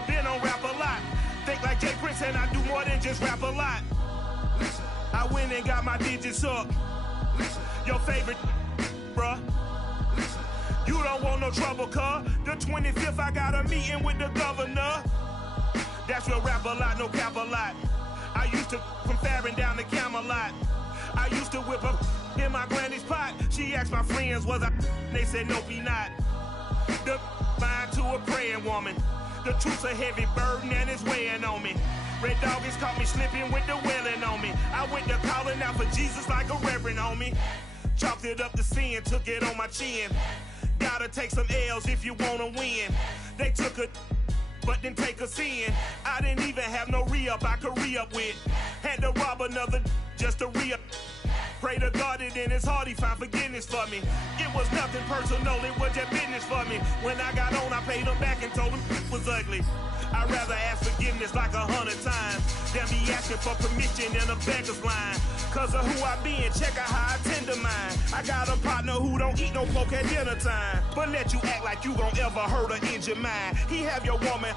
have been on rap a lot. Think like Jay Prince and I do more than just rap a lot. I went and got my digits up. Your favorite, bruh. You don't want no trouble, cuz. The 25th, I got a meeting with the governor. That's real rap a lot, no cap a lot. I used to from Farron down to Camelot. I used to whip up in my granny's pot. She asked my friends, was I? They said, nope, he not. The mind to a praying woman. The truth's a heavy burden and it's weighing on me. Red Doggies caught me slipping with the wailing on me. I went to calling out for Jesus like a reverend on me. Chalked it up to sin, took it on my chin. Gotta take some L's if you wanna win. They took a but didn't take us in. I didn't even have no re-up I could re-up with. Had to rob another just to re-up. Pray to God that in his heart he found forgiveness for me. It was nothing personal, it was just business for me. When I got on, I paid him back and told him it was ugly. I'd rather ask forgiveness like 100 times than be asking for permission in a beggar's line. Cause of who I be and check out how I tend to mine. I got a partner who don't eat no pork at dinner time, but let you act like you gon' ever hurt or injure mine. He have your woman,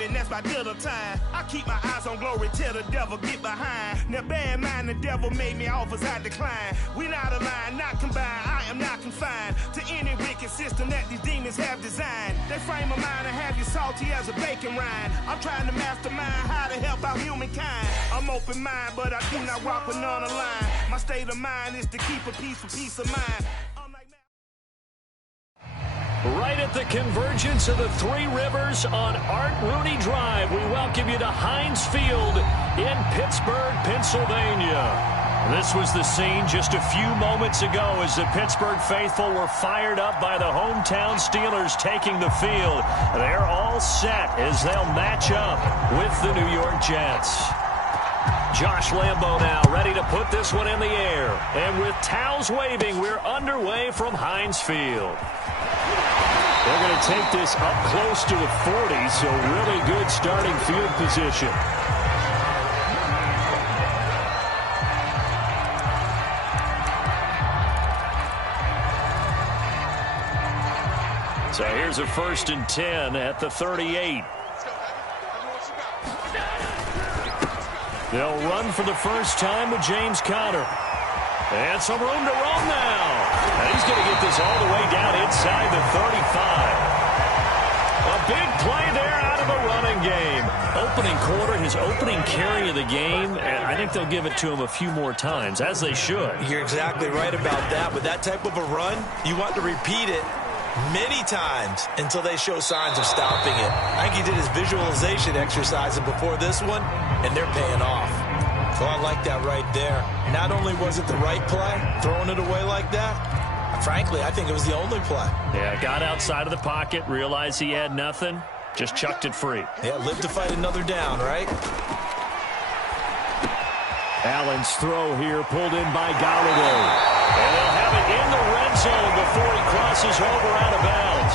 and that's my dinner time. I keep my eyes on glory till the devil get behind. Now bad mind, the devil made me offers I decline. We not aligned, not combined, I am not confined to any wicked system that these demons have designed. They frame of mind and have you salty as a bacon rind. I'm trying to mastermind how to help out humankind. I'm open mind, but I do not rock with none line. My state of mind is to keep a peace of mind. Right at the convergence of the Three Rivers on Art Rooney Drive, we welcome you to Heinz Field in Pittsburgh, Pennsylvania. This was the scene just a few moments ago as the Pittsburgh faithful were fired up by the hometown Steelers taking the field. They're all set as they'll match up with the New York Jets. Josh Lambo now ready to put this one in the air. And with towels waving, we're underway from Heinz Field. They're going to take this up close to the 40, so really good starting field position. So here's a 1st and 10 at the 38. They'll run for the first time with James Conner. And some room to roam now. And he's going to get this all the way down inside the 35. A big play there out of the running game. Opening quarter, his opening carry of the game, and I think they'll give it to him a few more times, as they should. You're exactly right about that. With that type of a run, you want to repeat it many times until they show signs of stopping it. I think he did his visualization exercise before this one, and they're paying off. So I like that right there. Not only was it the right play, throwing it away like that, frankly, I think it was the only play. Yeah, got outside of the pocket, realized he had nothing, just chucked it free. Yeah, live to fight another down, right? Allen's throw here pulled in by Galladay. And they'll have it in the red zone before he crosses over out of bounds.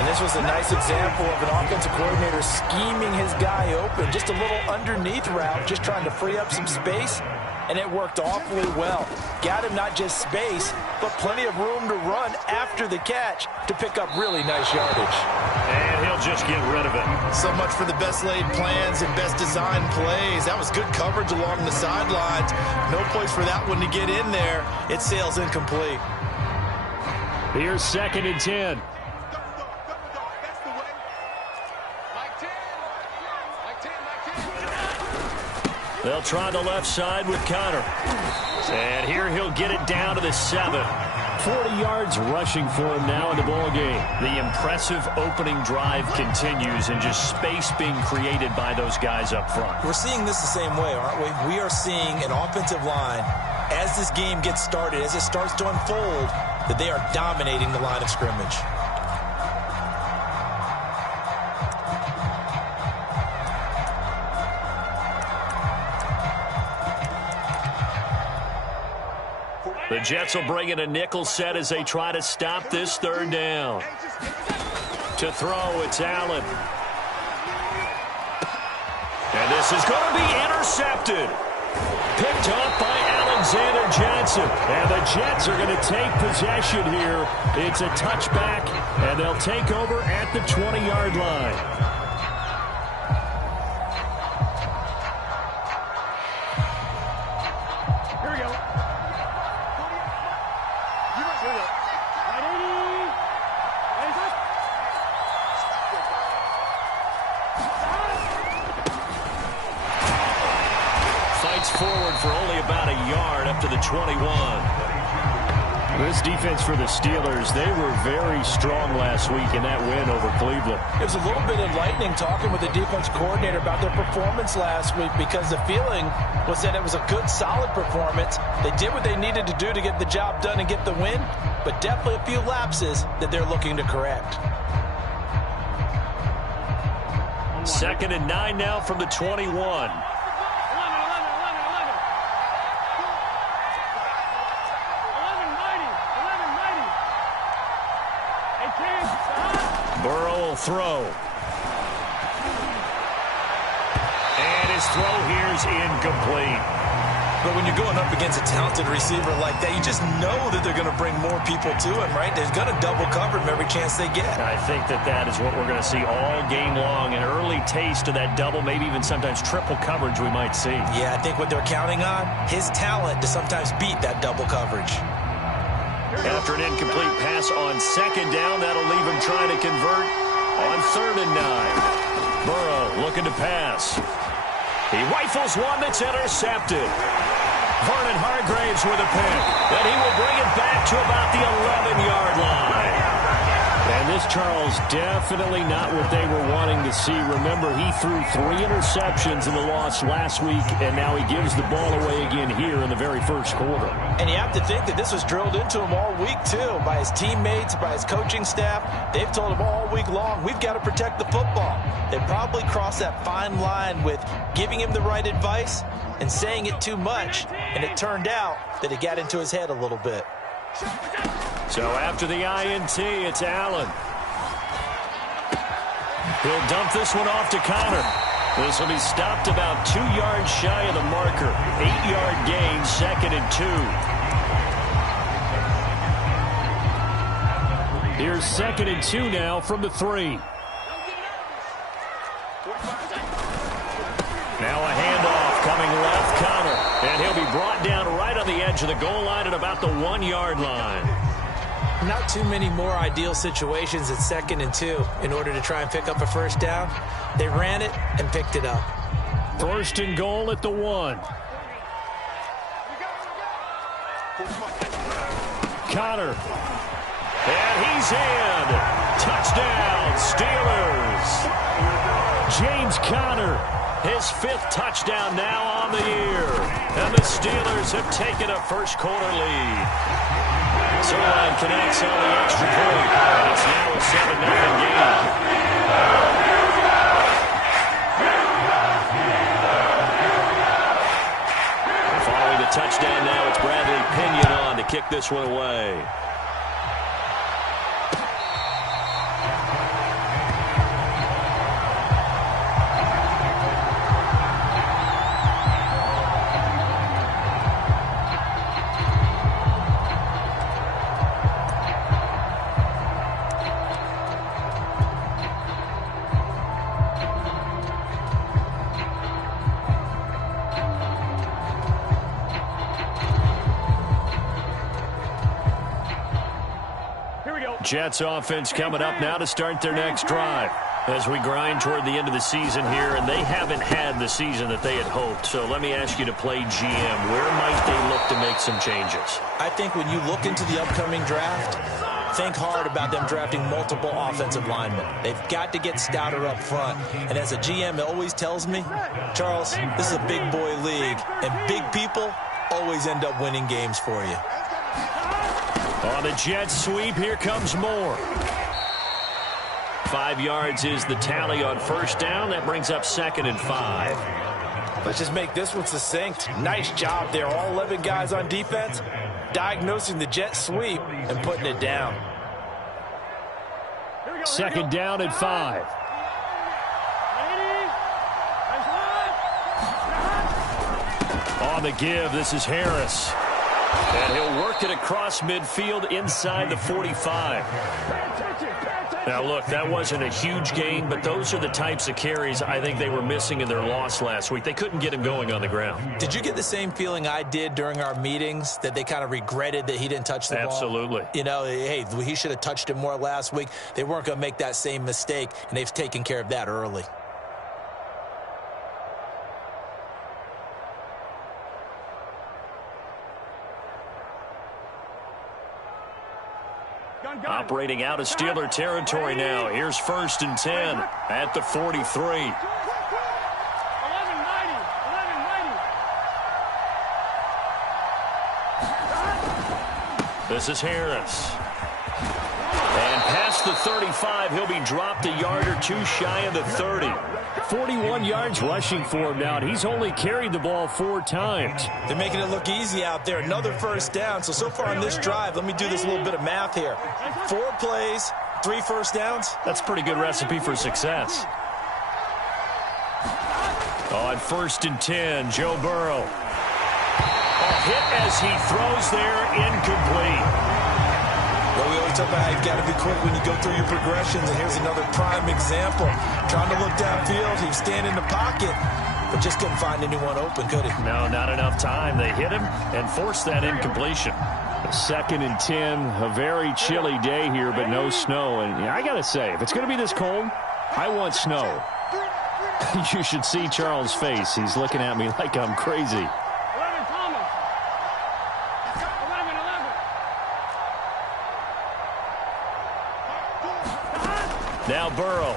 And this was a nice example of an offensive coordinator scheming his guy open. Just a little underneath route, just trying to free up some space, and it worked awfully well. Got him not just space, but plenty of room to run after the catch to pick up really nice yardage. And he'll just get rid of it. So much for the best laid plans and best designed plays. That was good coverage along the sidelines. No place for that one to get in there. It sails incomplete. Here's 2nd and 10. They'll try the left side with Conner. And here he'll get it down to the 7. 40 yards rushing for him now in the ballgame. The impressive opening drive continues and just space being created by those guys up front. We're seeing this the same way, aren't we? We are seeing an offensive line, as this game gets started, as it starts to unfold, that they are dominating the line of scrimmage. The Jets will bring in a nickel set as they try to stop this 3rd down. To throw, it's Allen. And this is going to be intercepted. Picked up by Alexander Johnson. And the Jets are going to take possession here. It's a touchback And they'll take over at the 20-yard line. Here we go. Fights forward for only about a yard up to the 21. This defense for the Steelers, they were very strong last week in that win over Cleveland. It was a little bit enlightening talking with the defense coordinator about their performance last week, because the feeling was that it was a good, solid performance. They did what they needed to do to get the job done and get the win, but definitely a few lapses that they're looking to correct. 2nd and 9 now from the 21. Burrow will throw. And his throw here's incomplete. But when you're going up against a talented receiver like that, you just know that they're going to bring more people to him, right? They're going to double cover him every chance they get. I think that is what we're going to see all game long. An early taste of that double, maybe even sometimes triple coverage we might see. Yeah, I think what they're counting on, his talent to sometimes beat that double coverage. After an incomplete pass on 2nd down, that'll leave him trying to convert on 3rd and 9. Burrow looking to pass. He rifles one that's intercepted. Vernon Hargreaves with a pick. And he will bring it back to about the 11-yard line. And this, Charles, definitely not what they were wanting to see. Remember, he threw 3 interceptions in the loss last week, and now he gives the ball away again here in the very first quarter. And you have to think that this was drilled into him all week, too, by his teammates, by his coaching staff. They've told him all week long, we've got to protect the football. They probably crossed that fine line with giving him the right advice and saying it too much, and it turned out that it got into his head a little bit. So after the INT, it's Allen. He'll dump this one off to Connor. This will be stopped about 2 yards shy of the marker. 8-yard gain, 2nd and 2. Here's 2nd and 2 now from the 3. Now a handoff coming left, Connor. And he'll be brought down right on the edge of the goal line at about the 1-yard line. Not too many more ideal situations at 2nd and 2 in order to try and pick up a first down. They ran it and picked it up. 1st and goal at the 1. Connor. And he's in. Touchdown, Steelers. James Conner, his 5th touchdown now on the year. And the Steelers have taken a first quarter lead. Zerline connects on the extra point, and it's now a 7-0 game. Following the touchdown now, it's Bradley Pinion on to kick this one away. Jets offense coming up now to start their next drive as we grind toward the end of the season here, and they haven't had the season that they had hoped. So let me ask you to play GM. Where might they look to make some changes? I think when you look into the upcoming draft, think hard about them drafting multiple offensive linemen. They've got to get stouter up front. And as a GM always tells me, Charles, this is a big boy league, and big people always end up winning games for you. On the Jets sweep, here comes Moore. 5 yards is the tally on first down. That brings up 2nd and 5. Let's just make this one succinct. Nice job there, all 11 guys on defense, diagnosing the jet sweep and putting it down. 2nd down and 5. On the give, this is Harris. And he'll work it across midfield inside the 45. Now, look, that wasn't a huge gain, but those are the types of carries I think they were missing in their loss last week. They couldn't get him going on the ground. Did you get the same feeling I did during our meetings, that they kind of regretted that he didn't touch the ball? Absolutely. You know, hey, he should have touched it more last week. They weren't going to make that same mistake, and they've taken care of that early. Operating out of Steeler territory now. Here's 1st and 10 at the 43. This is Harris. And past the 35, he'll be dropped a yard or two shy of the 30. 41 yards rushing for him now, and he's only carried the ball 4 times. They're making it look easy out there. Another first down. So far on this drive, let me do this little bit of math here. 4 plays, 3 first downs. That's a pretty good recipe for success. On 1st and 10, Joe Burrow. A hit as he throws there, incomplete. Well, we always talk about how you've got to be quick when you go through your progressions, and here's another prime example. Trying to look downfield, he was standing in the pocket, but just couldn't find anyone open, could he? No, not enough time. They hit him and forced that incompletion. 2nd and 10, a very chilly day here, but no snow. And I got to say, if it's going to be this cold, I want snow. You should see Charles' face. He's looking at me like I'm crazy. Now Burrow.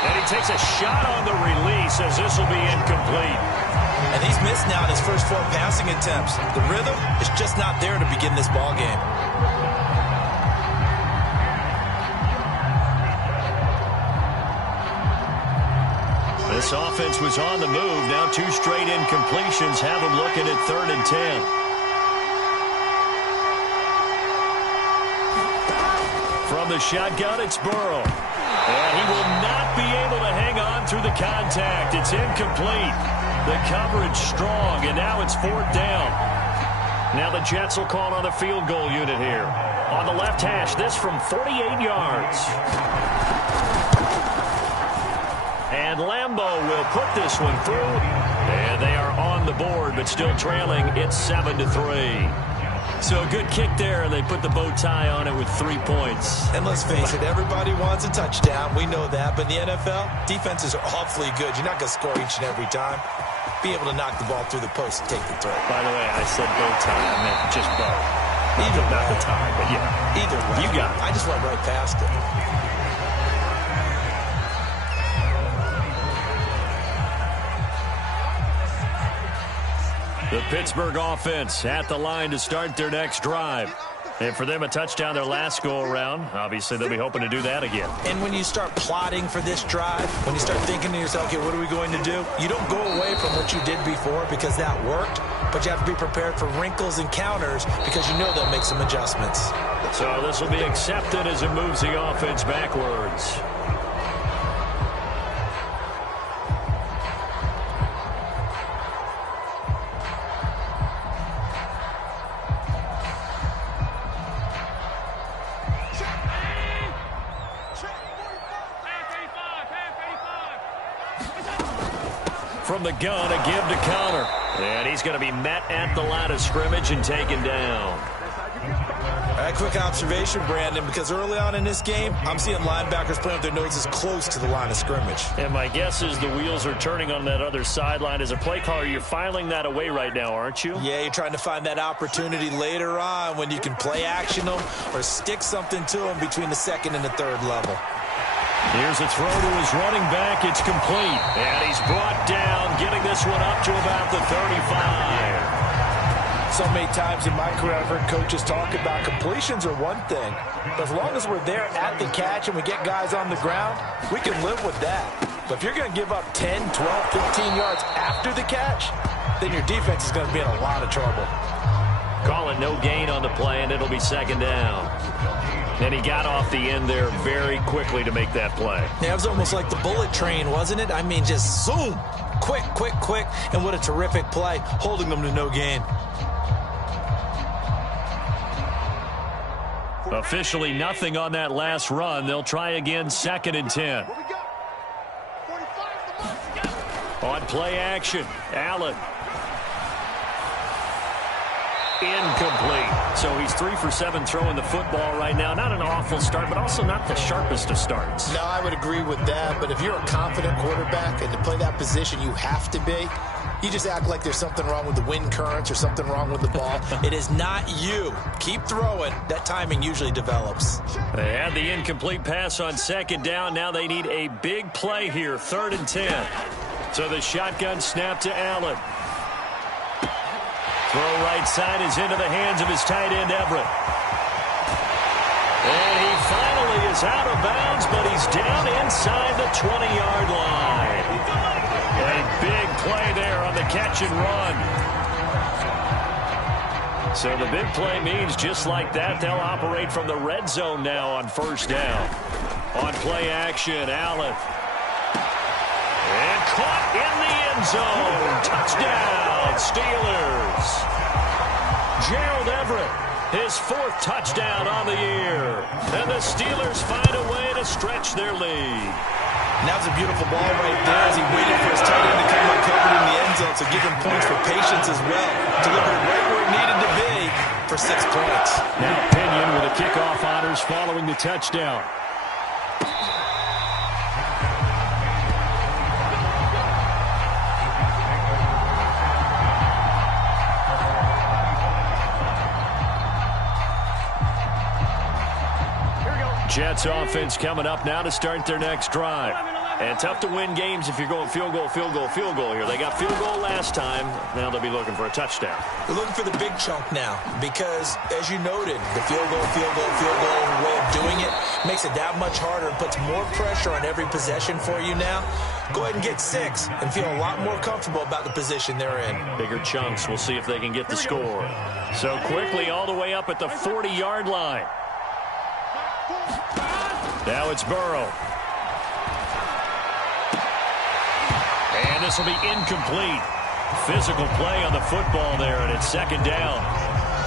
And he takes a shot on the release as this will be incomplete. And he's missed now in his first 4 passing attempts. The rhythm is just not there to begin this ball game. This offense was on the move. Now 2 straight incompletions have them looking at 3rd and 10. From the shotgun, it's Burrow. And he will not be able to hang on through the contact. It's incomplete. The coverage strong, and now it's 4th down. Now the Jets will call on the field goal unit here. On the left hash, this from 48 yards. And Lambeau will put this one through. And they are on the board, but still trailing. It's 7-3. So a good kick there, and they put the bow tie on it with 3 points. And let's face it, everybody wants a touchdown. We know that. But in the NFL, defenses are awfully good. You're not going to score each and every time. Be able to knock the ball through the post and take the throw. By the way, I said bow tie. I meant just bow. Either way. Not the tie, but yeah. Either way. You got it. I just went right past it. The Pittsburgh offense at the line to start their next drive. And for them, a touchdown their last go-around. Obviously, they'll be hoping to do that again. And when you start plotting for this drive, when you start thinking to yourself, okay, what are we going to do? You don't go away from what you did before because that worked, but you have to be prepared for wrinkles and counters because you know they'll make some adjustments. So this will be accepted as it moves the offense backwards. From the gun, a give to Connor. And he's going to be met at the line of scrimmage and taken down. All right, quick observation, Brandon, because early on in this game, I'm seeing linebackers playing with their noses close to the line of scrimmage. And my guess is the wheels are turning on that other sideline. As a play caller, you're filing that away right now, aren't you? Yeah, you're trying to find that opportunity later on when you can play action them or stick something to them between the 2nd and the 3rd level. Here's a throw to his running back. It's complete. And he's brought down, getting this one up to about the 35. So many times in my career, I've heard coaches talk about completions are one thing. But as long as we're there at the catch and we get guys on the ground, we can live with that. But if you're going to give up 10, 12, 15 yards after the catch, then your defense is going to be in a lot of trouble. Call it no gain on the play, and it'll be 2nd down. And he got off the end there very quickly to make that play. Yeah, it was almost like the bullet train, wasn't it? I mean, just zoom. Quick, quick, quick, and what a terrific play, holding them to no gain. Officially nothing on that last run. They'll try again, 2nd and 10. On play action, Allen. Incomplete. So he's 3 for 7 throwing the football right now. Not an awful start, but also not the sharpest of starts. No, I would agree with that. But if you're a confident quarterback and to play that position you have to be, you just act like there's something wrong with the wind currents or something wrong with the ball. It is not you. Keep throwing. That timing usually develops. They had the incomplete pass on 2nd down. Now they need a big play here, 3rd and 10. So the shotgun snap to Allen. Throw right side is into the hands of his tight end, Everett. And he finally is out of bounds, but he's down inside the 20-yard line. A big play there on the catch and run. So the big play means just like that, they'll operate from the red zone now on 1st down. On play action, Allen. And caught in the end zone. Touchdown, Steelers. Gerald Everett, his 4th touchdown on the year. And the Steelers find a way to stretch their lead. Now's a beautiful ball right there as he waited for his tight end to come uncovered in the end zone, so give him points for patience as well. Delivered it right where it needed to be for 6 points. Now Pinion with the kickoff honors following the touchdown. Jets offense coming up now to start their next drive. And tough to win games if you're going field goal, field goal, field goal here. They got field goal last time. Now they'll be looking for a touchdown. They're looking for the big chunk now because, as you noted, the field goal way of doing it makes it that much harder and puts more pressure on every possession for you now. Go ahead and get 6 and feel a lot more comfortable about the position they're in. Bigger chunks. We'll see if they can get the score. So quickly all the way up at the 40-yard line. Now it's Burrow. And this will be incomplete. Physical play on the football there, and it's 2nd down.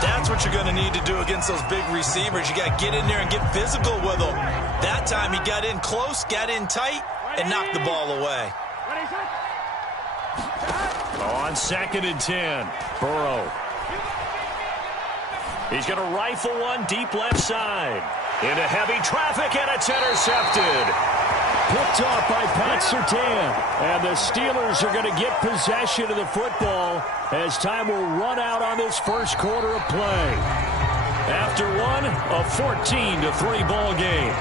That's what you're going to need to do against those big receivers. You got to get in there and get physical with them. That time he got in close, got in tight, and knocked the ball away. On 2nd and 10, Burrow. He's going to rifle one deep left side. Into heavy traffic, and it's intercepted. Picked off by Pat Surtain. And the Steelers are going to get possession of the football as time will run out on this first quarter of play. After one, a 14-3 ball game.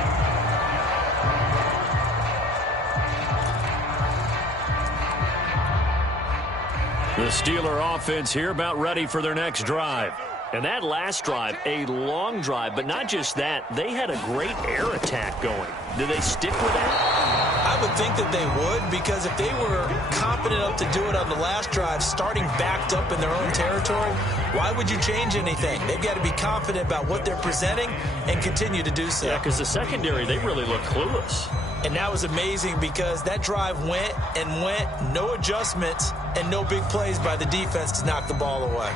The Steeler offense here about ready for their next drive. And that last drive, a long drive, but not just that. They had a great air attack going. Do they stick with that? I would think that they would, because if they were confident enough to do it on the last drive, starting backed up in their own territory, why would you change anything? They've got to be confident about what they're presenting and continue to do so. Yeah, because the secondary, they really look clueless. And that was amazing because that drive went and went, no adjustments, and no big plays by the defense to knock the ball away.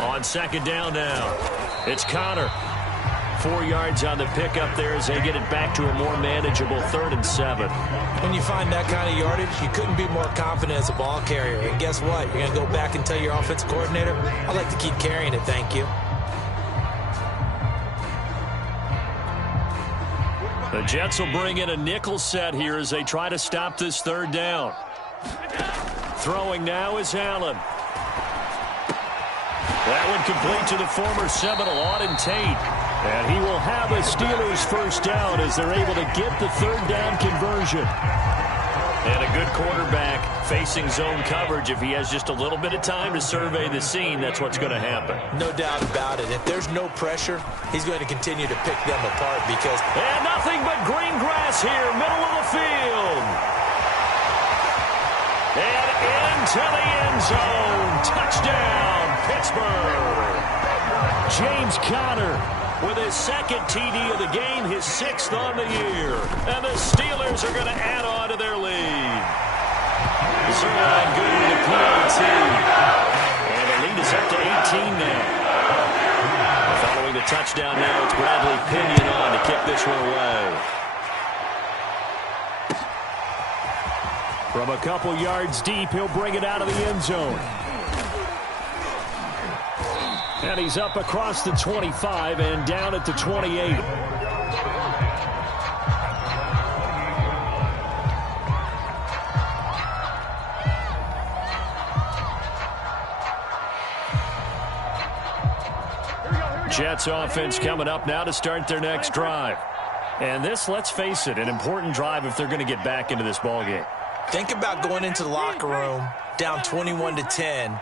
On 2nd down now, it's Connor. 4 yards on the pickup there as they get it back to a more manageable 3rd and 7. When you find that kind of yardage, you couldn't be more confident as a ball carrier. And guess what? You're going to go back and tell your offensive coordinator, I'd like to keep carrying it, thank you. The Jets will bring in a nickel set here as they try to stop this 3rd down. Throwing now is Allen. That one complete to the former Seminole, Auden Tate. And he will have a Steelers first down as they're able to get the 3rd down conversion. And a good quarterback facing zone coverage. If he has just a little bit of time to survey the scene, that's what's going to happen. No doubt about it. If there's no pressure, he's going to continue to pick them apart because... And nothing but green grass here, middle of the field. And into the end zone. Touchdown, Pittsburgh. James Conner with his second TD of the game, his 6th on the year. And the Steelers are going to add on to their lead. Zerline good with the PAT. And the lead is up to 18 now. Following the touchdown now, it's Bradley Pinion on to kick this one away. From a couple yards deep, he'll bring it out of the end zone. And he's up across the 25 and down at the 28. Jets offense coming up now to start their next drive. And this, let's face it, an important drive if they're going to get back into this ballgame. Think about going into the locker room down 21-10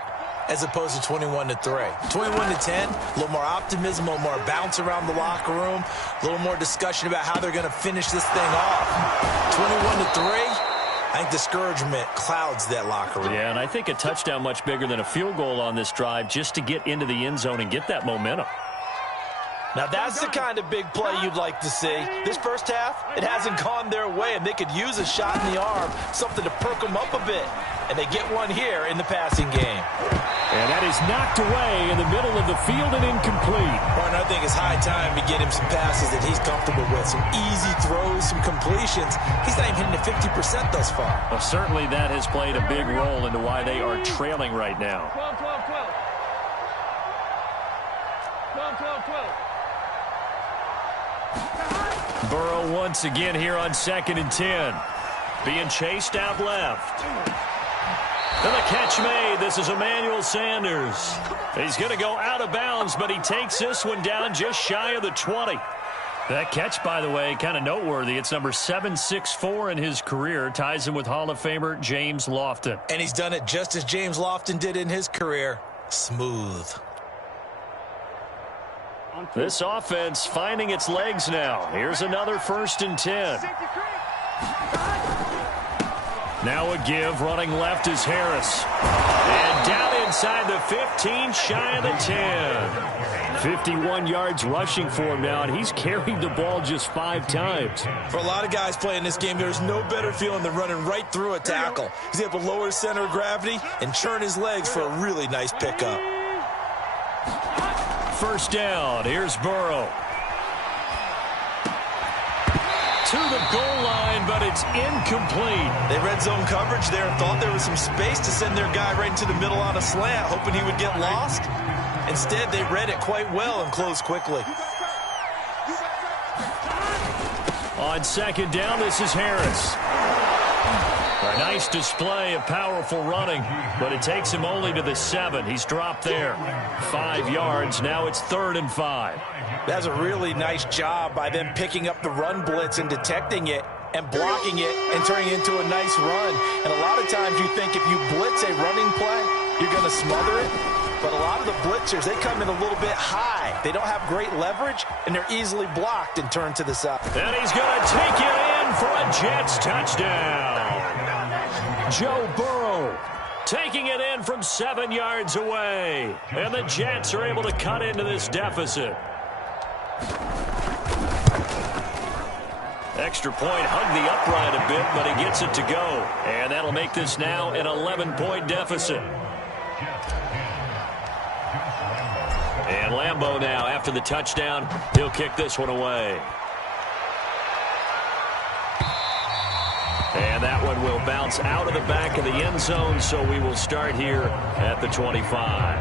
as opposed to 21-3. 21-10, a little more optimism, a little more bounce around the locker room, a little more discussion about how they're going to finish this thing off. 21-3. I think discouragement clouds that locker room. Yeah, and I think a touchdown much bigger than a field goal on this drive just to get into the end zone and get that momentum. Now, that's the kind of big play you'd like to see. This first half, it hasn't gone their way, and they could use a shot in the arm, something to perk them up a bit. And they get one here in the passing game. And that is knocked away in the middle of the field and incomplete. Well, and I think it's high time to get him some passes that he's comfortable with. Some easy throws, some completions. He's not even hitting the 50% thus far. Well, certainly that has played a big role into why they are trailing right now. 12. Burrow once again here on 2nd and 10. Being chased out left. And the catch made. This is Emmanuel Sanders. He's going to go out of bounds, but he takes this one down just shy of the 20. That catch, by the way, kind of noteworthy. It's number 764 in his career. Ties him with Hall of Famer James Lofton. And he's done it just as James Lofton did in his career. Smooth. This offense finding its legs now. Here's another 1st and 10. Now a give, running left is Harris. And down inside the 15, shy of the 10. 51 yards rushing for him now, and he's carried the ball just 5 times. For a lot of guys playing this game, there's no better feeling than running right through a tackle. He's able to lower his center of gravity and churn his legs for a really nice pickup. 1st down, here's Burrow. To the goal line, but it's incomplete. They red zone coverage there and thought there was some space to send their guy right into the middle on a slant, hoping he would get lost. Instead, they read it quite well and closed quickly. On 2nd down, this is Harris. A nice display of powerful running, but it takes him only to the 7. He's dropped there. 5 yards. Now it's 3rd and 5. That's a really nice job by them picking up the run blitz and detecting it and blocking it and turning it into a nice run. And a lot of times you think if you blitz a running play, you're going to smother it. But a lot of the blitzers, they come in a little bit high. They don't have great leverage, and they're easily blocked and turned to the side. And he's going to take it in for a Jets touchdown. Joe Burrow taking it in from 7 yards away. And the Jets are able to cut into this deficit. Extra point, hugged the upright a bit, but he gets it to go. And that'll make this now an 11-point deficit. And Lambeau now, after the touchdown, he'll kick this one away. And that one will bounce out of the back of the end zone, so we will start here at the 25.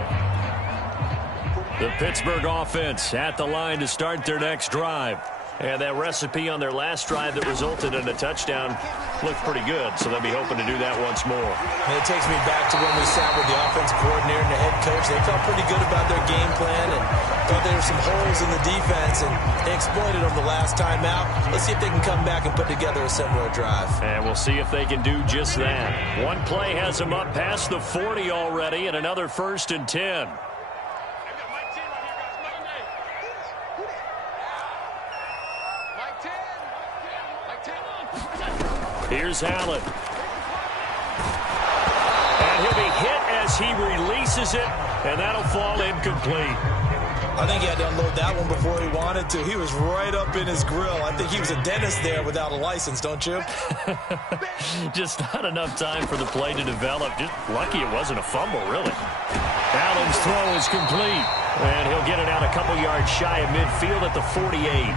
The Pittsburgh offense at the line to start their next drive. And that recipe on their last drive that resulted in a touchdown looked pretty good, so they'll be hoping to do that once more. And it takes me back to when we sat with the offensive coordinator and the head coach. They felt pretty good about their game plan and thought there were some holes in the defense, and they exploited them the last time out. Let's see if they can come back and put together a similar drive. And we'll see if they can do just that. One play has them up past the 40 already, and another 1st and 10. Here's Allen. And he'll be hit as he releases it, and that'll fall incomplete. I think he had to unload that one before he wanted to. He was right up in his grill. I think he was a dentist there without a license, don't you? Just not enough time for the play to develop. Just lucky it wasn't a fumble, really. Allen's throw is complete, and he'll get it out a couple yards shy of midfield at the 48.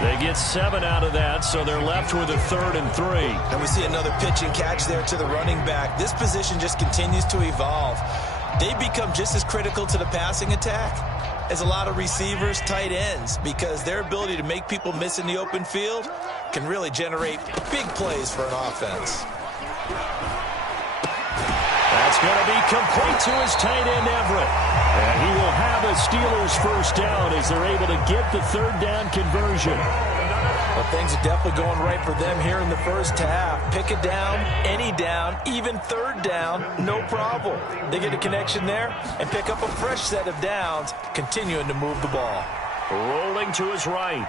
They get 7 out of that, so they're left with a 3rd and 3. And we see another pitch and catch there to the running back. This position just continues to evolve. They become just as critical to the passing attack as a lot of receivers, tight ends, because their ability to make people miss in the open field can really generate big plays for an offense. That's going to be complete to his tight end, Everett. And he will have a Steelers first down as they're able to get the 3rd down conversion. Well, things are definitely going right for them here in the first half. Pick a down, any down, even 3rd down, no problem. They get a connection there and pick up a fresh set of downs, continuing to move the ball. Rolling to his right.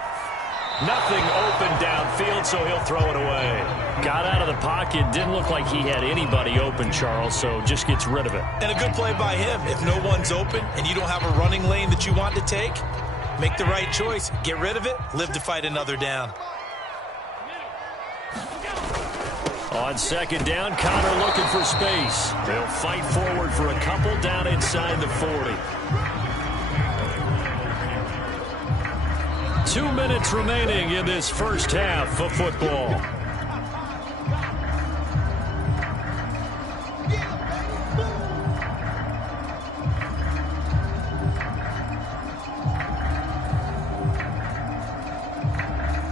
Nothing open downfield, so he'll throw it away. Got out of the pocket. Didn't look like he had anybody open, Charles, so just gets rid of it. And a good play by him. If no one's open and you don't have a running lane that you want to take, make the right choice. Get rid of it. Live to fight another down. On 2nd down, Connor looking for space. They'll fight forward for a couple down inside the 40. 2 minutes remaining in this first half of football.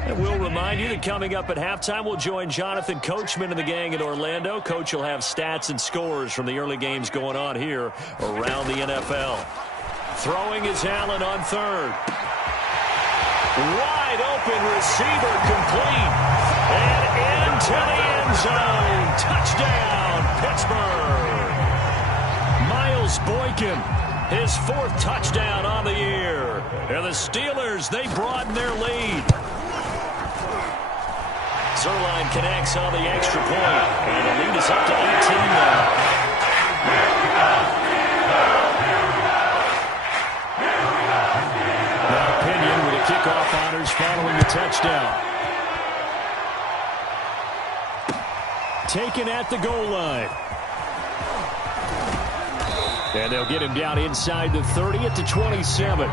And we'll remind you that coming up at halftime, we'll join Jonathan Coachman and the gang in Orlando. Coach will have stats and scores from the early games going on here around the NFL. Throwing is Allen on 3rd. Wide open receiver complete. And into the end zone. Touchdown, Pittsburgh. Miles Boykin, his 4th touchdown on the year. And the Steelers, they broaden their lead. Zerline connects on the extra point. And the lead is up to 18 now. Kickoff honors following the touchdown. Taken at the goal line. And they'll get him down inside the 30 at the 27.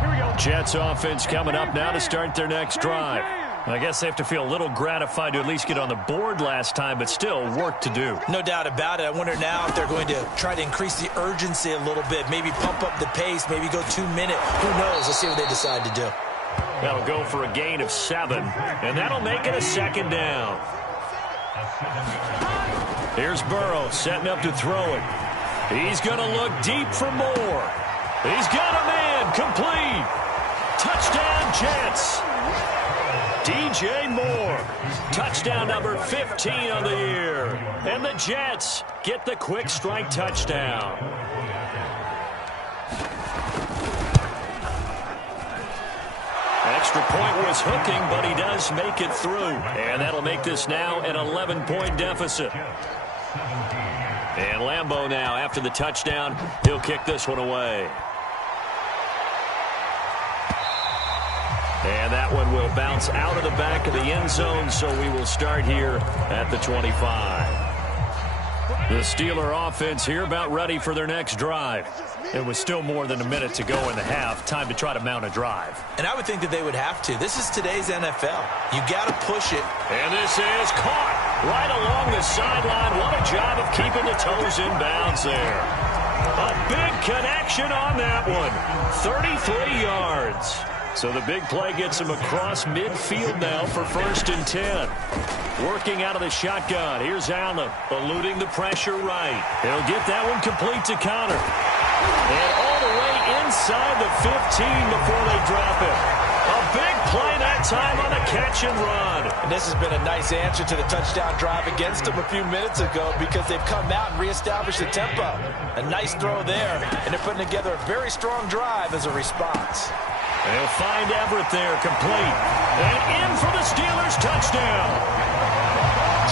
Here we go. Jets offense coming up now to start their next drive. I guess they have to feel a little gratified to at least get on the board last time, but still work to do. No doubt about it. I wonder now if they're going to try to increase the urgency a little bit, maybe pump up the pace, maybe go 2 minute. Who knows? Let's see what they decide to do. That'll go for a gain of 7, and that'll make it a 2nd down. Here's Burrow setting up to throw it. He's going to look deep for more. He's got a man complete. Touchdown, Jets. DJ Moore, touchdown number 15 on the year. And the Jets get the quick strike touchdown. Extra point was hooking, but he does make it through. And that'll make this now an 11-point deficit. And Lambeau now, after the touchdown, he'll kick this one away. And that one will bounce out of the back of the end zone, so we will start here at the 25. The Steeler offense here about ready for their next drive. It was still more than a minute to go in the half. Time to try to mount a drive. And I would think that they would have to. This is today's NFL. You got to push it. And this is caught right along the sideline. What a job of keeping the toes in bounds there. A big connection on that one. 33 yards. So the big play gets him across midfield now for 1st and 10. Working out of the shotgun. Here's Allen, eluding the pressure right. He'll get that one complete to Connor. And all the way inside the 15 before they drop it. A big play that time on the catch and run. And this has been a nice answer to the touchdown drive against them a few minutes ago because they've come out and reestablished the tempo. A nice throw there, and they're putting together a very strong drive as a response. They'll find Everett there, complete. And in for the Steelers touchdown.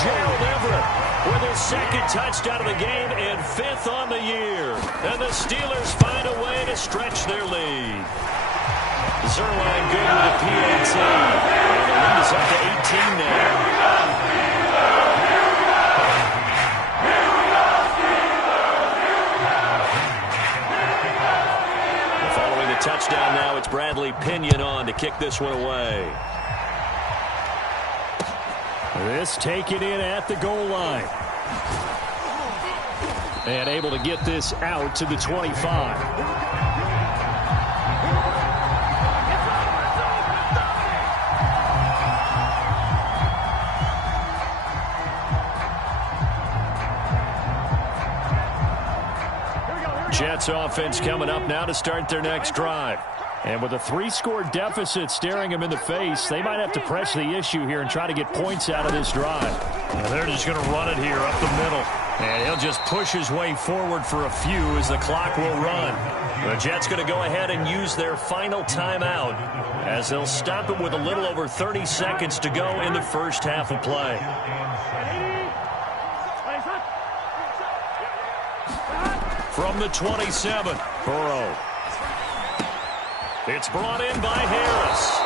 Gerald Everett with his second touchdown of the game and 5th on the year. And the Steelers find a way to stretch their lead. Zerline good with the PAT. And the lead is up to 18 now. Following the touchdown now, it's Bradley Pinion on to kick this one away. This taken in at the goal line. And able to get this out to the 25. Jets offense coming up now to start their next drive. And with a 3-score deficit staring them in the face, they might have to press the issue here and try to get points out of this drive. And they're just going to run it here up the middle. And he'll just push his way forward for a few as the clock will run. The Jets going to go ahead and use their final timeout as they'll stop it with a little over 30 seconds to go in the first half of play. From the 27, Burrow. It's brought in by Harris.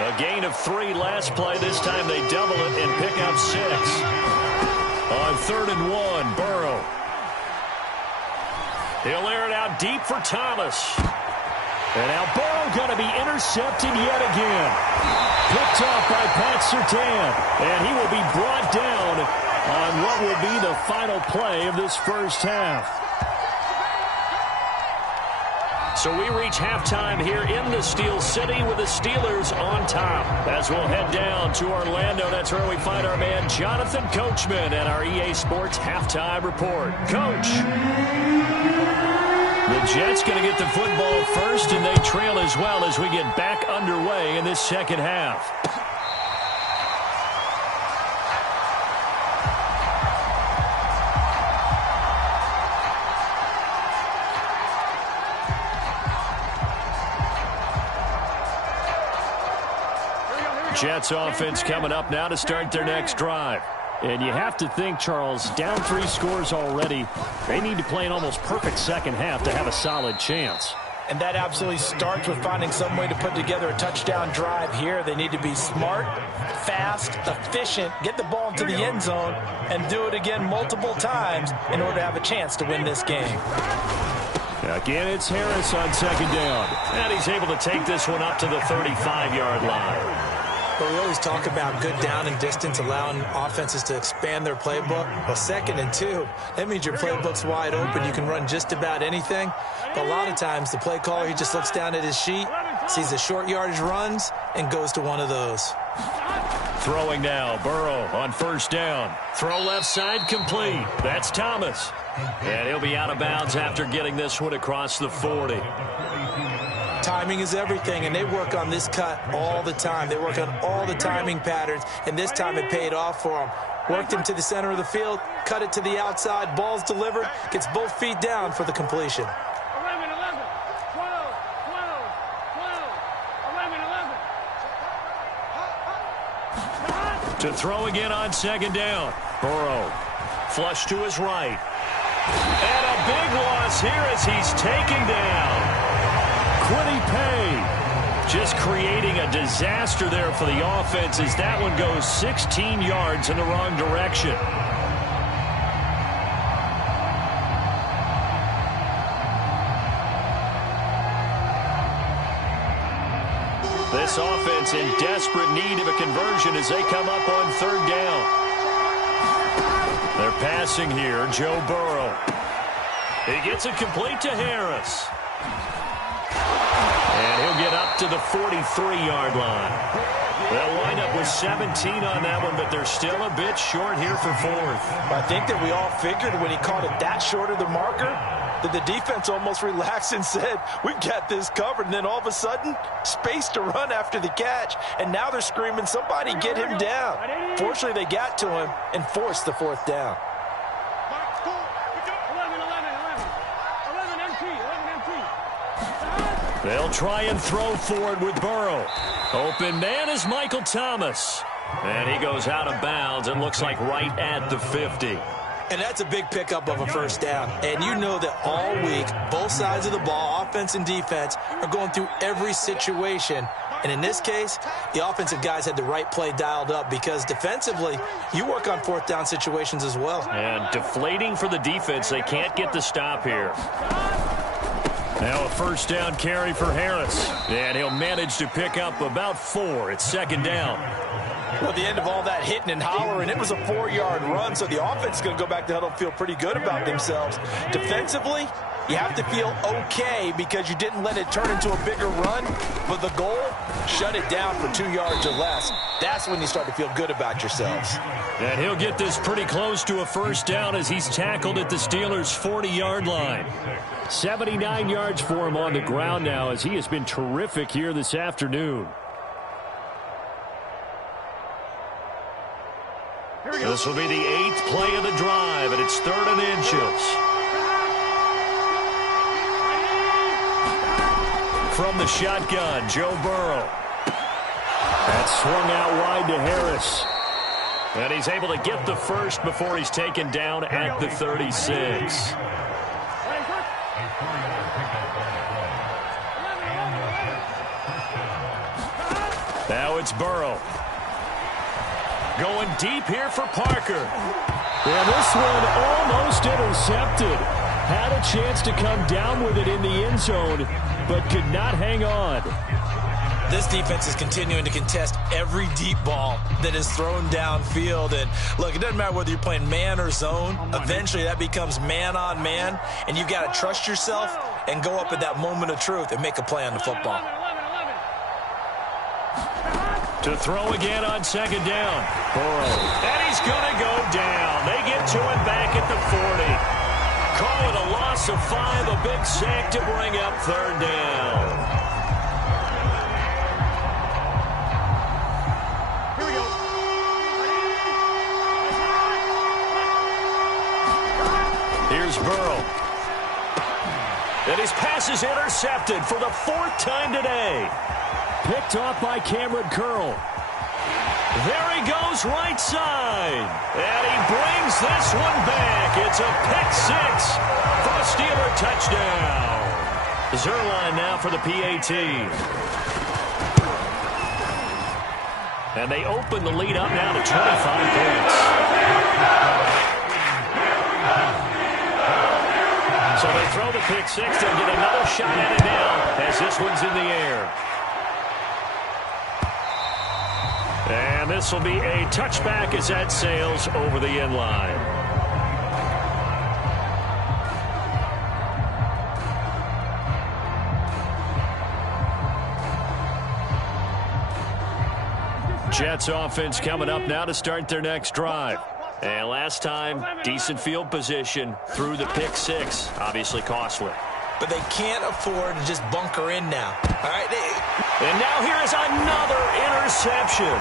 A gain of 3 last play. This time they double it and pick up 6. On 3rd and 1, Burrow. He'll air it out deep for Thomas. And now Burrow going to be intercepted yet again. Picked off by Pat Surtain. And he will be brought down on what will be the final play of this first half. So we reach halftime here in the Steel City with the Steelers on top. As we'll head down to Orlando, that's where we find our man Jonathan Coachman at our EA Sports Halftime Report. Coach. The Jets going to get the football first, and they trail as well as we get back underway in this second half. Jets offense coming up now to start their next drive. And you have to think, Charles, down 3 scores already. They need to play an almost perfect second half to have a solid chance. And that absolutely starts with finding some way to put together a touchdown drive here. They need to be smart, fast, efficient, get the ball into the end zone, and do it again multiple times in order to have a chance to win this game. Again, it's Harris on 2nd down. And he's able to take this one up to the 35-yard line. But we always talk about good down and distance, allowing offenses to expand their playbook. Well, 2nd and 2, that means your playbook's wide open. You can run just about anything. But a lot of times, the play caller, he just looks down at his sheet, sees the short yardage runs, and goes to one of those. Throwing now, Burrow on 1st down. Throw left side complete. That's Thomas. And he'll be out of bounds after getting this one across the 40. Timing is everything, and they work on this cut all the time. They work on all the timing patterns, and this time it paid off for them. Worked him to the center of the field, cut it to the outside, ball's delivered, gets both feet down for the completion. 11, 12, 11. To throw again on 2nd down. Burrow, flush to his right. And a big loss here as he's taken down. Quiddy Pay just creating a disaster there for the offense as that one goes 16 yards in the wrong direction. This offense in desperate need of a conversion as they come up on 3rd down. They're passing here, Joe Burrow. He gets it complete to Harris. And he'll get up to the 43-yard line. They'll wind up with 17 on that one, but they're still a bit short here for 4th. I think that we all figured when he caught it that short of the marker that the defense almost relaxed and said, we've got this covered. And then all of a sudden, space to run after the catch. And now they're screaming, somebody get him down. Fortunately, they got to him and forced the 4th down. They'll try and throw forward with Burrow. Open man is Michael Thomas. And he goes out of bounds and looks like right at the 50. And that's a big pickup of a first down. And you know that all week, both sides of the ball, offense and defense, are going through every situation. And in this case, the offensive guys had the right play dialed up because defensively, you work on fourth down situations as well. And deflating for the defense. They can't get the stop here. Now a first down carry for Harris. And he'll manage to pick up about 4. It's second down. Well, at the end of all that hitting and hollering, it was a 4-yard run, so the offense is going to go back to huddle, feel pretty good about themselves. Defensively, you have to feel okay because you didn't let it turn into a bigger run, but the goal, shut it down for 2 yards or less. That's when you start to feel good about yourselves. And he'll get this pretty close to a first down as he's tackled at the Steelers' 40-yard line. 79 yards for him on the ground now as he has been terrific here this afternoon. This will be the 8th play of the drive, and it's 3rd and inches. From the shotgun, Joe Burrow. That's swung out wide to Harris. And he's able to get the first before he's taken down at the 36. Now it's Burrow. Going deep here for Parker. And this one almost intercepted. Had a chance to come down with it in the end zone, but could not hang on. This defense is continuing to contest every deep ball that is thrown downfield. And look, it doesn't matter whether you're playing man or zone. Eventually that becomes man on man, and you've got to trust yourself and go up at that moment of truth and make a play on the football. To throw again on second down. Burrow. And he's going to go down. They get to him back at the 40. Call it a loss of 5, a big sack to bring up 3rd down. Here we go. Here's Burrow. And his pass is intercepted for the 4th time today. Picked off by Cameron Curl. There he goes right side. And he brings this one back. It's a pick 6 for a Steeler touchdown. Zerline now for the PAT. And they open the lead up now to 25 points. So they throw the pick 6. They'll get another shot at it now as this one's in the air. And this will be a touchback as that sails over the end line. Jets offense coming up now to start their next drive. And last time, decent field position through the pick 6. Obviously costly. But they can't afford to just bunker in now. All right. And now here is another interception.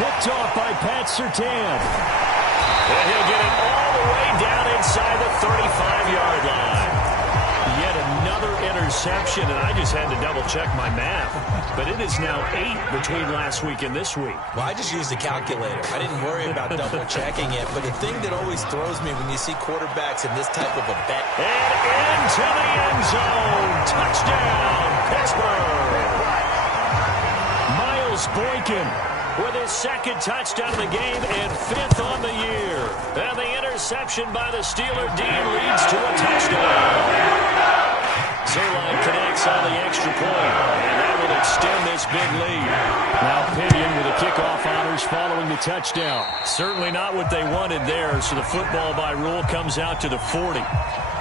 Picked off by Pat Surtain. And he'll get it all the way down inside the 35-yard line. Yet another interception, and I just had to double-check my math. But it is now 8 between last week and this week. Well, I just used a calculator. I didn't worry about double-checking it. But the thing that always throws me when you see quarterbacks in this type of a bet. And into the end zone. Touchdown, Pittsburgh. Miles Boykin with his 2nd touchdown of the game and 5th on the year. And the interception by the Steeler D leads to a touchdown. Zerline connects on the extra point, and that will extend this big lead. Now Pinion with the kickoff honors following the touchdown. Certainly not what they wanted there, so the football by rule comes out to the 40.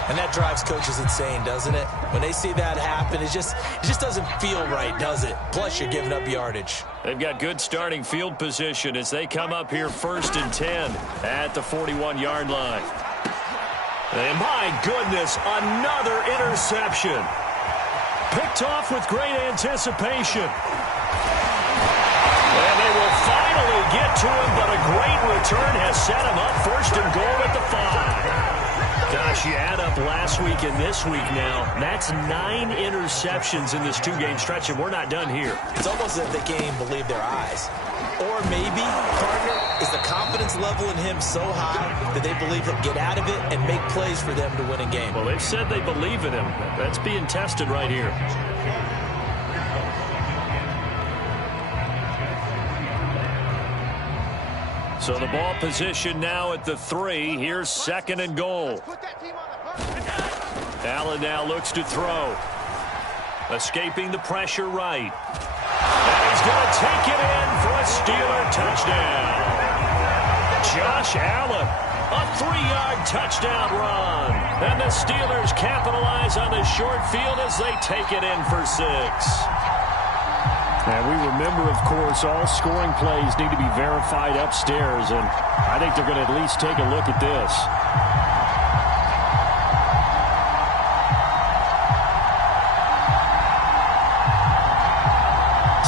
And that drives coaches insane, doesn't it? When they see that happen, it just doesn't feel right, does it? Plus, you're giving up yardage. They've got good starting field position as they come up here 1st and 10 at the 41-yard line. And my goodness, another interception. Picked off with great anticipation. And they will finally get to him, but a great return has set him up 1st and goal at the 5. Gosh, you add up last week and this week now. That's 9 interceptions in this 2-game stretch, and we're not done here. It's almost as if they can't even believe their eyes. Or maybe, partner, is the confidence level in him so high that they believe he'll get out of it and make plays for them to win a game. Well, they've said they believe in him. That's being tested right here. So the ball position now at the 3. Here's 2nd and goal. Allen now looks to throw. Escaping the pressure right. And he's going to take it in for a Steeler touchdown. Josh Allen, a 3-yard touchdown run. And the Steelers capitalize on the short field as they take it in for 6. And we remember, of course, all scoring plays need to be verified upstairs, and I think they're going to at least take a look at this.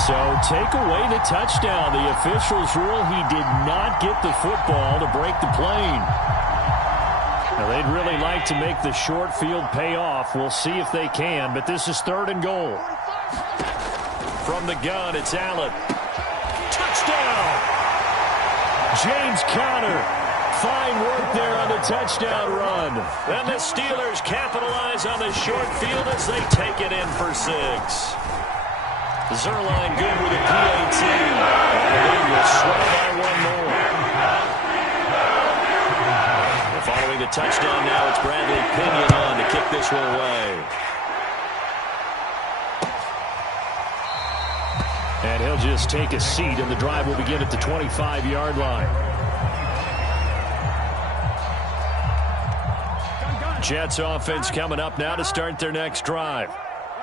So take away the touchdown. The officials rule he did not get the football to break the plane. Now, they'd really like to make the short field pay off. We'll see if they can, but this is 3rd and goal. From the gun, it's Allen. Touchdown! James Conner. Fine work there on the touchdown run. And the Steelers capitalize on the short field as they take it in for 6. Zerline good with a PAT. They will swell by 1 more. And following the touchdown now, it's Bradley Pinion on to kick this one away. And he'll just take a seat, and the drive will begin at the 25-yard line. Jets offense coming up now to start their next drive.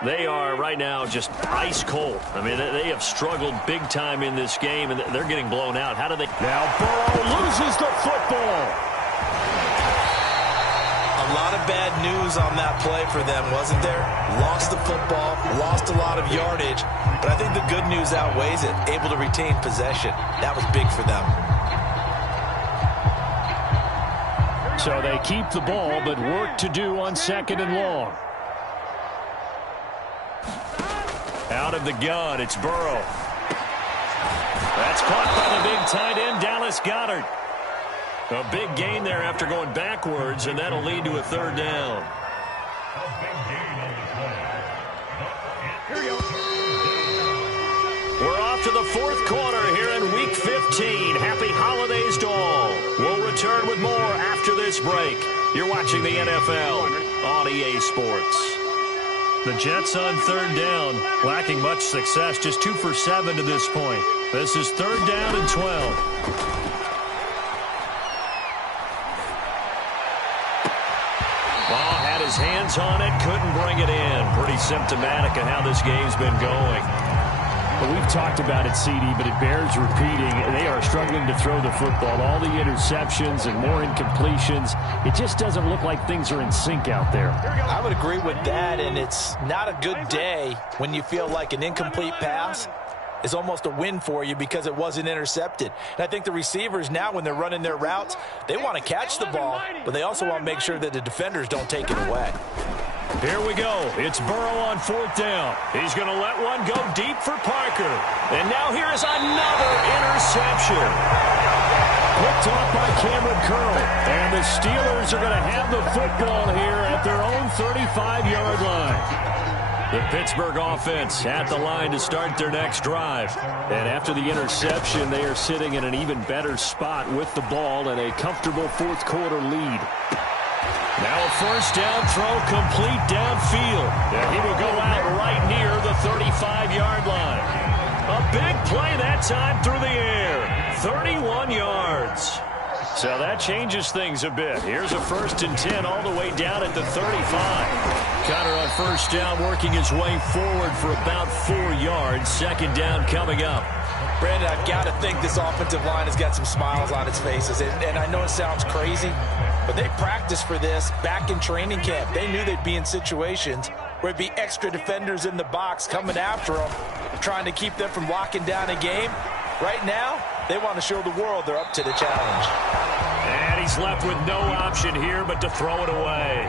They are right now just ice cold. I mean, they have struggled big time in this game, and they're getting blown out. How do they? Now Burrow loses the football. A lot of bad news on that play for them, wasn't there? Lost the football, lost a lot of yardage, but I think the good news outweighs it. Able to retain possession. That was big for them. So they keep the ball, but work to do on 2nd and long. Out of the gun, it's Burrow. That's caught by the big tight end, Dallas Goedert. A big gain there after going backwards, and that'll lead to a 3rd down. We're off to the 4th quarter here in Week 15. Happy holidays to all. We'll return with more after this break. You're watching the NFL on EA Sports. The Jets on 3rd down, lacking much success, just 2 for 7 to this point. This is 3rd down and 12. His hands on it, couldn't bring it in. Pretty symptomatic of how this game's been going. Well, we've talked about it, CD, but it bears repeating. They are struggling to throw the football. All the interceptions and more incompletions. It just doesn't look like things are in sync out there. I would agree with that, and it's not a good day when you feel like an incomplete pass is almost a win for you because it wasn't intercepted. And I think the receivers now, when they're running their routes, they want to catch the ball, but they also want to make sure that the defenders don't take it away. Here we go. It's Burrow on 4th down. He's going to let one go deep for Parker. And now here is another interception. Picked off by Cameron Curl. And the Steelers are going to have the football here at their own 35-yard line. The Pittsburgh offense at the line to start their next drive. And after the interception, they are sitting in an even better spot with the ball and a comfortable 4th quarter lead. Now a 1st down throw complete downfield. And he will go out right near the 35-yard line. A big play that time through the air. 31 yards. So that changes things a bit. Here's a 1st and 10 all the way down at the 35. Conner on 1st down, working his way forward for about 4 yards. 2nd down coming up. Brandon, I've got to think this offensive line has got some smiles on its faces. And I know it sounds crazy, but they practiced for this back in training camp. They knew they'd be in situations where it'd be extra defenders in the box coming after them, trying to keep them from locking down a game. Right now, they want to show the world they're up to the challenge. And He's left with no option here but to throw it away.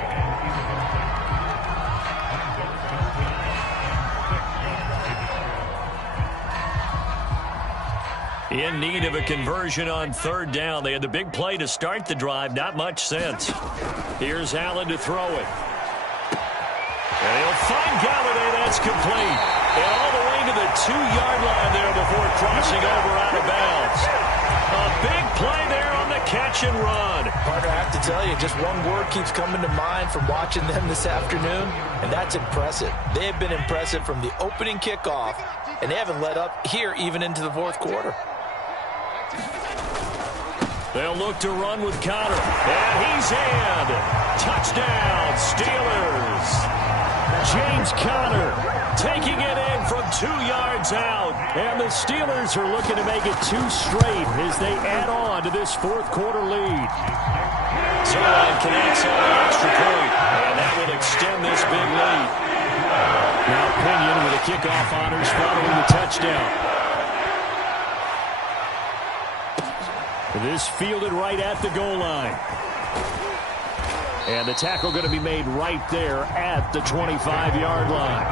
In need of a conversion on third down. They had the big play to start the drive. Not much sense. Here's Allen to throw it. And he'll find Galladay. That's complete. And all the way to the 2-yard line there before crossing over out of bounds. A big play there on the catch and run. Partner, I have to tell you, just one word keeps coming to mind from watching them this afternoon, and that's impressive. They have been impressive from the opening kickoff, and they haven't let up here even into the fourth quarter. They'll look to run with Connor. And he's in. Touchdown, Steelers. James Conner taking it in from 2 yards out. And the Steelers are looking to make it 2 straight as they add on to this fourth quarter lead. Zerline connects on the extra point, and that will extend this big lead. Now Pinion with the kickoff honors following the touchdown. This fielded right at the goal line. And the tackle going to be made right there at the 25-yard line.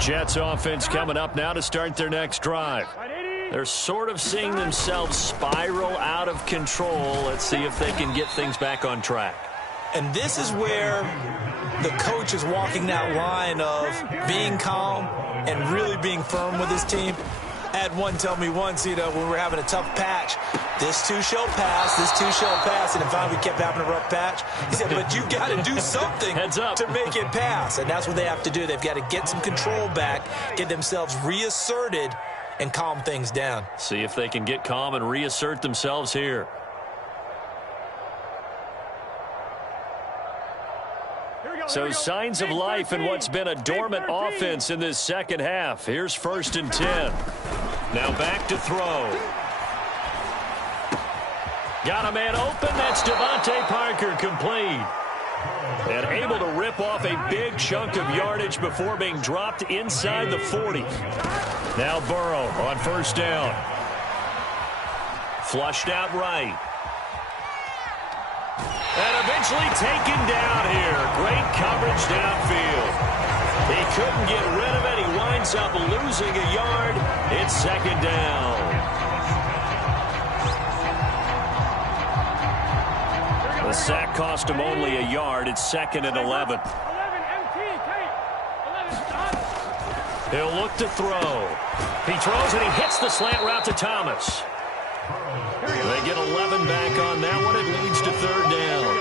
Jets offense coming up now to start their next drive. They're sort of seeing themselves spiral out of control. Let's see if they can get things back on track. And this is where the coach is walking that line of being calm and really being firm with his team. I had one tell me once, when we were having a tough patch, this too shall pass, this too shall pass, and then finally we kept having a rough patch. He said, but you've got to do something to make it pass, and that's what they have to do. They've got to get some control back, get themselves reasserted, and calm things down. See if they can get calm and reassert themselves here. So signs of life in what's been a dormant offense in this second half. Here's 1st and 10. Now back to throw. Got a man open. That's Devontae Parker, complete. And able to rip off a big chunk of yardage before being dropped inside the 40. Now Burrow on 1st down. Flushed out right. And eventually taken down here. Great coverage downfield. He couldn't get rid of it. He winds up losing a yard. It's 2nd down. The sack cost him only a yard. It's 2nd and 11. He'll look to throw. He throws and he hits the slant route to Thomas. They get 11 back on that one. It leads to 3rd down.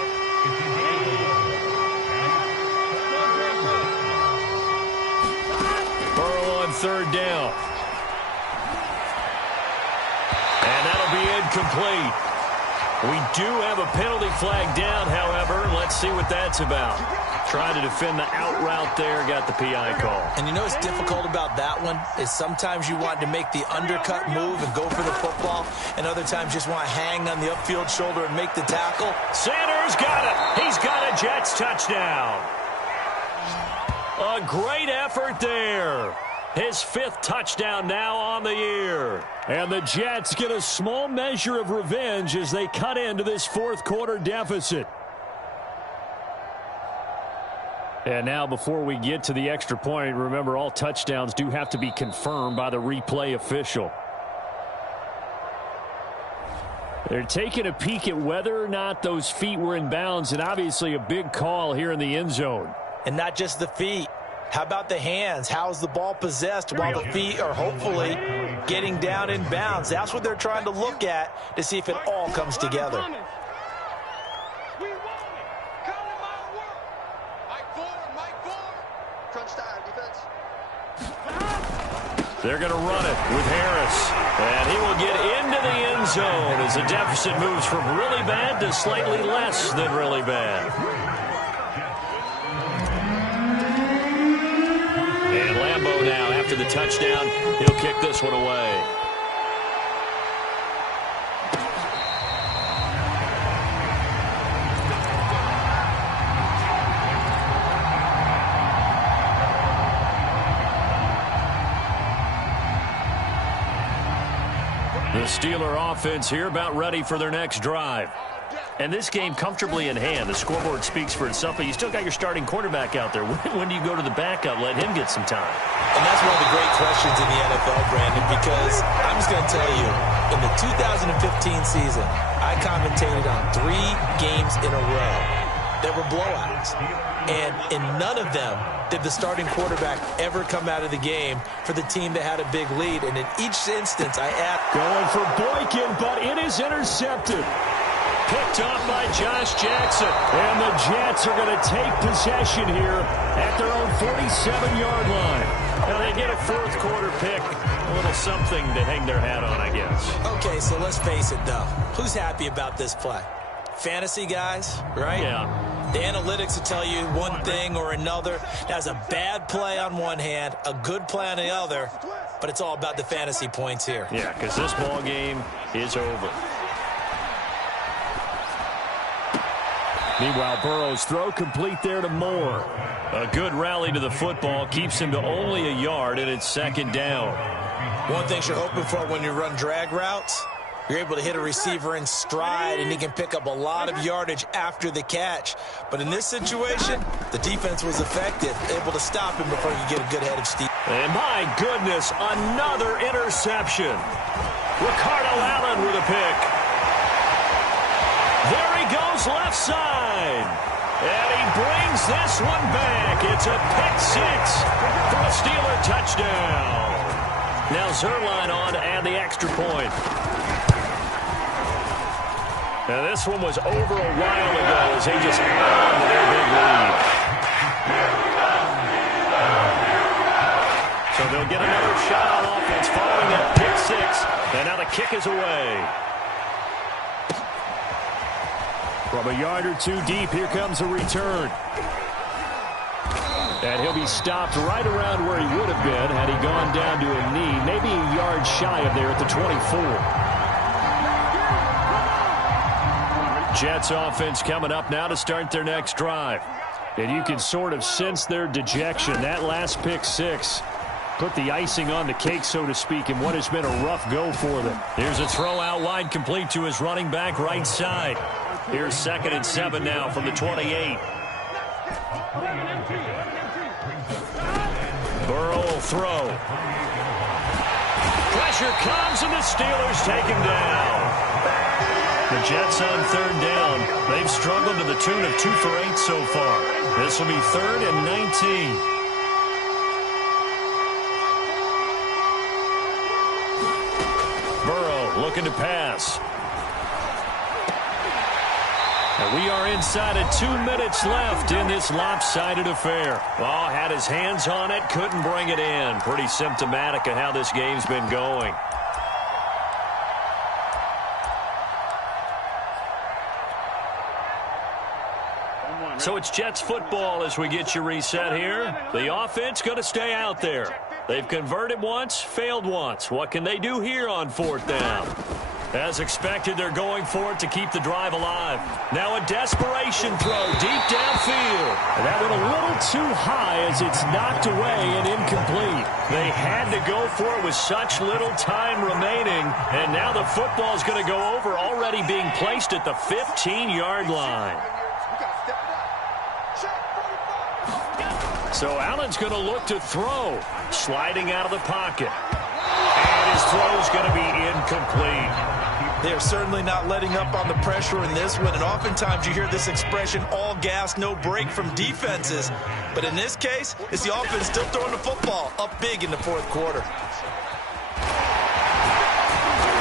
Burrow on 3rd down. And that'll be incomplete. We do have a penalty flag down, however. Let's see what that's about. Trying to defend the out route there, got the PI call. And you know what's difficult about that one is sometimes you want to make the undercut move and go for the football, and other times just want to hang on the upfield shoulder and make the tackle. Sanders got it. He's got a Jets touchdown. A great effort there. His 5th touchdown now on the year. And the Jets get a small measure of revenge as they cut into this fourth quarter deficit. And now before we get to the extra point, remember all touchdowns do have to be confirmed by the replay official. They're taking a peek at whether or not those feet were in bounds, and obviously a big call here in the end zone. And not just the feet. How about the hands? How's the ball possessed while the feet are hopefully getting down in bounds? That's what they're trying to look at to see if it all comes together. They're going to run it with Harris. And he will get into the end zone as the deficit moves from really bad to slightly less than really bad. And Lambeau now, after the touchdown, he'll kick this one away. The Steeler offense here about ready for their next drive. And this game comfortably in hand. The scoreboard speaks for itself, but you still got your starting quarterback out there. When do you go to the backup, let him get some time? And that's one of the great questions in the NFL, Brandon, because I'm just going to tell you, in the 2015 season, I commentated on 3 games in a row that were blowouts. And in none of them did the starting quarterback ever come out of the game for the team that had a big lead. And in each instance, I asked... Going for Boykin, but it is intercepted. Picked off by Josh Jackson. And the Jets are going to take possession here at their own 47-yard line. Now they get a fourth quarter pick. A little something to hang their hat on, I guess. Okay, so let's face it, though. Who's happy about this play? Fantasy guys, right? Yeah. The analytics will tell you one thing or another. That's a bad play on one hand, a good play on the other, but it's all about the fantasy points here. Yeah, because this ball game is over. Meanwhile, Burrow's throw complete there to Moore. A good rally to the football keeps him to only a yard, and it's second down. One thing you're hoping for when you run drag routes, you're able to hit a receiver in stride, and he can pick up a lot of yardage after the catch. But in this situation, the defense was effective, able to stop him before you get a good head of steam. And my goodness, another interception. Ricardo Allen with a pick. There he goes left side. And he brings this one back. It's a pick 6 for a Steeler touchdown. Now Zerline on to add the extra point. Now this one was over a while ago as they just held on to their big lead. So they'll get another shot on offense following that pick 6. And now the kick is away. From a yard or two deep, here comes a return. And he'll be stopped right around where he would have been had he gone down to a knee, maybe a yard shy of there at the 24. Jets offense coming up now to start their next drive. And you can sort of sense their dejection. That last pick 6 put the icing on the cake, so to speak, in what has been a rough go for them. Here's a throw out wide, complete to his running back right side. Here's 2nd and 7 now from the 28. Burrow will throw. Pressure comes, and the Steelers take him down. The Jets on 3rd down. They've struggled to the tune of 2 for 8 so far. This will be 3rd and 19. Burrow looking to pass. And we are inside of 2 minutes left in this lopsided affair. Oh, had his hands on it, couldn't bring it in. Pretty symptomatic of how this game's been going. So it's Jets football as we get you reset here. The offense going to stay out there. They've converted once, failed once. What can they do here on 4th down? As expected, they're going for it to keep the drive alive. Now a desperation throw deep downfield. And that went a little too high as it's knocked away and incomplete. They had to go for it with such little time remaining. And now the football's going to go over, already being placed at the 15-yard line. So Allen's going to look to throw, sliding out of the pocket. And his throw's going to be incomplete. They're certainly not letting up on the pressure in this one, and oftentimes you hear this expression, all gas, no break from defenses. But in this case, it's the offense still throwing the football up big in the 4th quarter.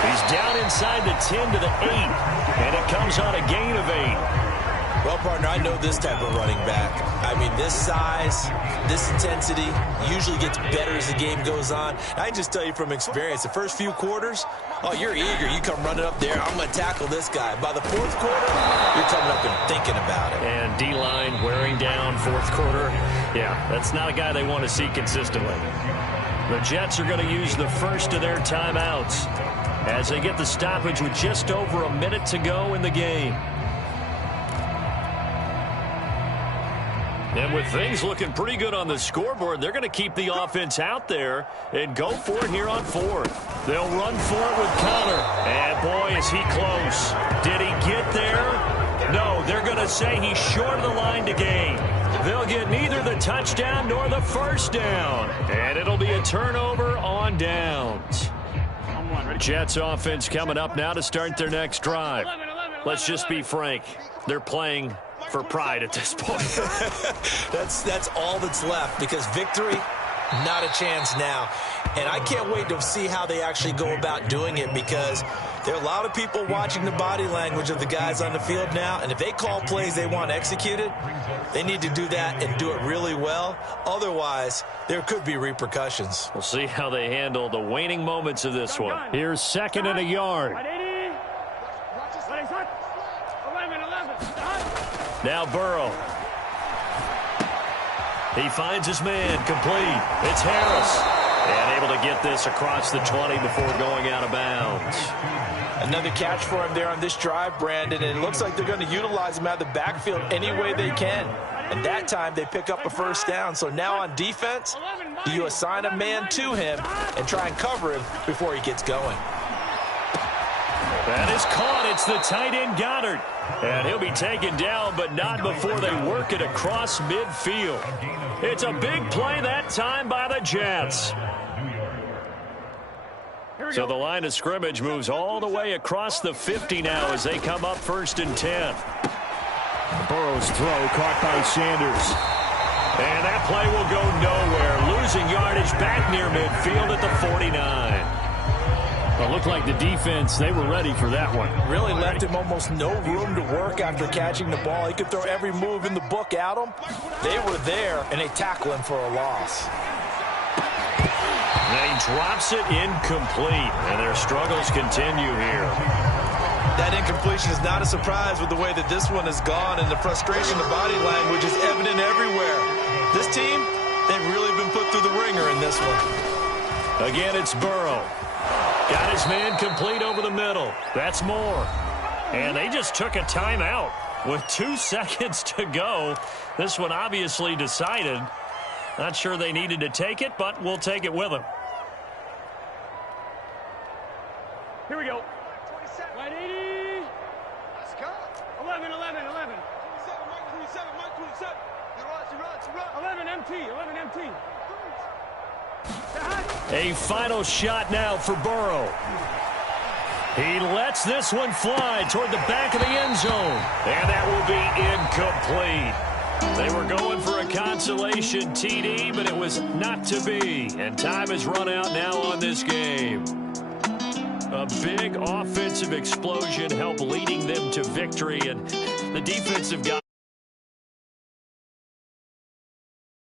He's down inside the 10 to the 8, and it comes on a gain of 8. Well, partner, I know this type of running back. I mean, this size, this intensity usually gets better as the game goes on. I can just tell you from experience, the first few quarters, oh, you're eager. You come running up there. I'm going to tackle this guy. By the 4th quarter, you're coming up and thinking about it. And D-line wearing down 4th quarter. Yeah, that's not a guy they want to see consistently. The Jets are going to use the first of their timeouts as they get the stoppage with just over a minute to go in the game. And with things looking pretty good on the scoreboard, they're going to keep the offense out there and go for it here on fourth. They'll run for it with Connor. And, boy, is he close. Did he get there? No, they're going to say he's short of the line to gain. They'll get neither the touchdown nor the first down. And it'll be a turnover on downs. Jets offense coming up now to start their next drive. Let's just be frank. They're playing for pride at this point. That's all that's left, because victory, not a chance now. And I can't wait to see how they actually go about doing it, because there are a lot of people watching the body language of the guys on the field now, and if they call plays they want executed, they need to do that and do it really well. Otherwise, there could be repercussions. We'll see how they handle the waning moments of this one. Here's 2nd and a yard. Now Burrow. He finds his man, complete. It's Harris. And able to get this across the 20 before going out of bounds. Another catch for him there on this drive, Brandon, and it looks like they're going to utilize him out of the backfield any way they can. And that time they pick up a first down. So now on defense, do you assign a man to him and try and cover him before he gets going? That is caught. It's the tight end Goddard. And he'll be taken down, but not before they work it across midfield. It's a big play that time by the Jets. So the line of scrimmage moves all the way across the 50 now as they come up 1st and 10. Burrow's throw caught by Sanders. And that play will go nowhere. Losing yardage back near midfield at the 49. It looked like the defense, they were ready for that one. Really left him almost no room to work after catching the ball. He could throw every move in the book at him. They were there, and they tackle him for a loss. And he drops it incomplete, and their struggles continue here. That incompletion is not a surprise with the way that this one has gone, and the frustration, the body language is evident everywhere. This team, they've really been put through the ringer in this one. Again, it's Burrow. Got his man complete over the middle. That's more. And they just took a timeout with 2 seconds to go. This one obviously decided. Not sure they needed to take it, but we'll take it with them. Here we go. 180. Let's go. 11. 11 MT. A final shot now for Burrow. He lets this one fly toward the back of the end zone. And that will be incomplete. They were going for a consolation TD, but it was not to be. And time has run out now on this game. A big offensive explosion helped leading them to victory. And the defensive guy